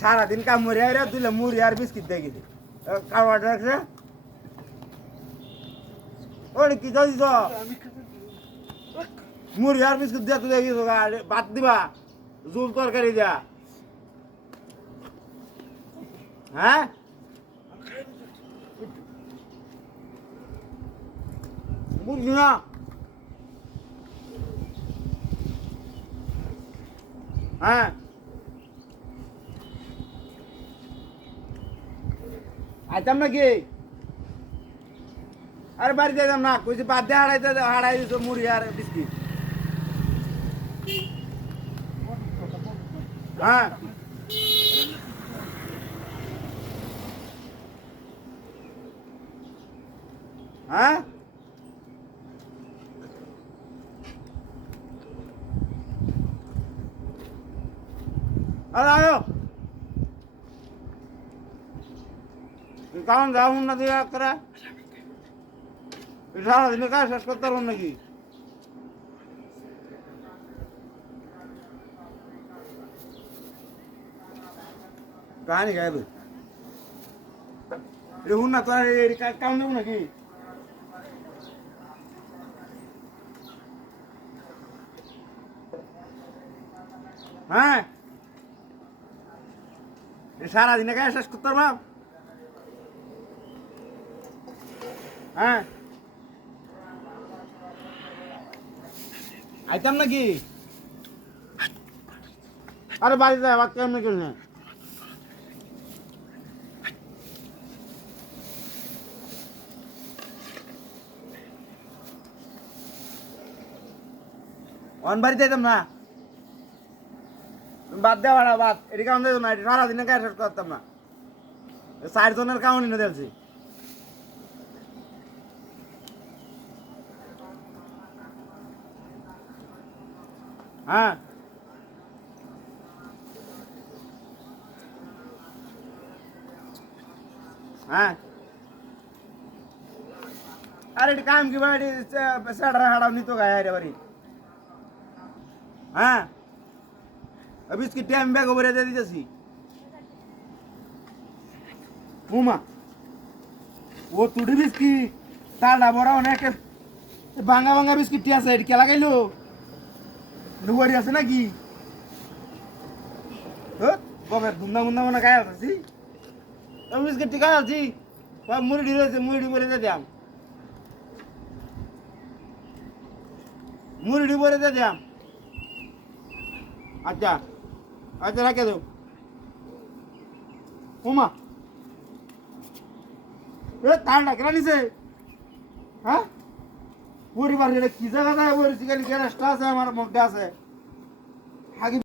সারাদিন কাম মরে আরে তুলে মুড়ি আর বিস্কিট দেখি দে কারবার রাখছে? ওরে, কি দাদি তো? মুড়ি আর বিস্কুট দিয়া তুই দেখি ভাত দিবা জুল তরকারি দিয়া। হ্যাঁ? বুঝলি না? হ্যাঁ। আইতাম নাকি? আরে বাড়িতে যেতাম না, কইছি বাদ দিয়ে হারাইতে হারাই দিত মুড়ি আর বিস্কিট। হ্যাঁ। হ্যাঁ? আরে আয়ো কারণ যাও না দিয়ে করে সারাদিনে কাজ শেষ করতে পারব নাকি কাহানি গাইব এটা হুন না তোর কাম দেবো নাকি হ্যাঁ সারাদিনে কাজ শেষ করতে পারবাম হ্যাঁ? আইতাম নাকি? আরে বাড়িতে আবার কেমন কেমন অন বাড়িতে যেতাম না? বাদ দেওয়া ভাড়া বাদ। এটি কারণ দেবো না, এটি সারাদিনে কাজ শেষ করতাম না। চারজনের কাউনি না দেখছি হ্যাঁ। হ্যাঁ। আরে, এটি কাম কি ভাই? এটি স্যাটার হাড়াও নিত গায়ে রে বাড়ি হ্যাঁ। अभी इसकी टाइम बैग ओवर दे दी जैसी मुमा वो तुड़ी बिस्की ताड़ा बड़ा होने के ভাঙা ভাঙা বিস্কিট আছে এটা কে লাগাইলো নুয়ারি আছে নাকি গমের ধুমনা মুন্না মনে গায়ে আছি আমি বিস্কিট টিকা আছি মুড়ি রয়েছে মুড়ি করে দিয়ে দিয়াম মুড়ি করে দিয়ে দিয়াম আচ্ছা আচ্ছা রাখে দেও উমা। এ, তার ডাকরা নিছে। হ্যাঁ? পরিবার কি জায়গা যায় পরিচিকালি গ্যারেজটা আছে, আমার মধ্যে আছে।